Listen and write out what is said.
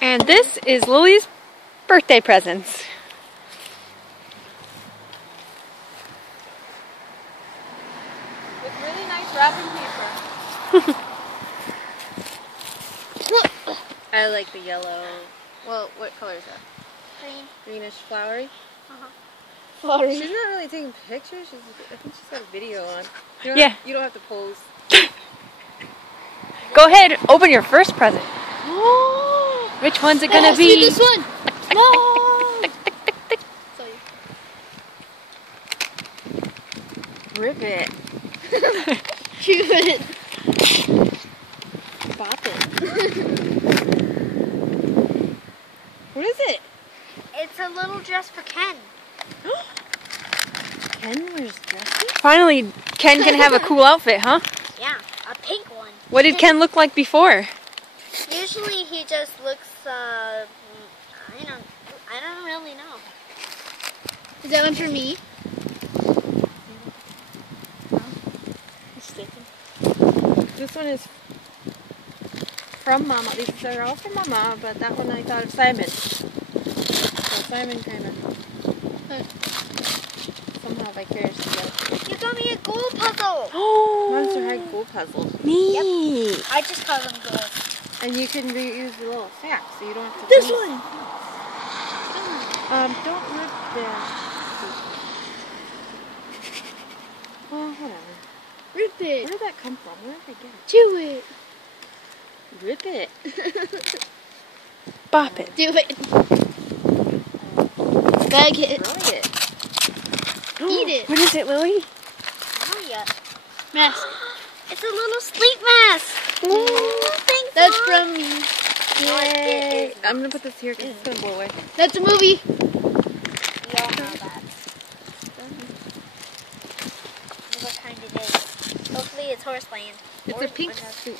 And this is Lily's birthday presents. With really nice wrapping paper. I like the yellow. Well, what color is that? Green. Greenish flowery. Flowery. She's not really taking pictures. I think she's got a video on. You don't have to pose. Go ahead, open your first present. Which one's it gonna be? This one. No. Sorry. Rip it. Chew it. Bop it. What is it? It's a little dress for Ken. Ken wears dresses? Finally, Ken can have a cool outfit, huh? Yeah, a pink one. What did Ken look like before? Usually he just looks, I don't really know. Is that one for me? This one is from Mama. These are all from Mama, but that one I thought of Simon. So Simon kind of somehow vicariously does. You got me a gold puzzle. Oh, Monster High gold puzzle. Neat. Yep. I just call them gold. And you can reuse the little sack, so you don't have to. This waste. one. Don't rip that. Well, whatever. Rip Where it. did that come from? Where did I get it? Chew it. Rip it. Bop it. Do it. Bag it. Brilliant. Eat it. What is it, Lily? Not yet. Mask. It's a little sleep mask. Ooh. Thanks, That's from me. Yay. I'm going to put this here because it's going to blow away. That's a movie. We all know that. What kind it is. Hopefully it's Horseland. It's a pink suit.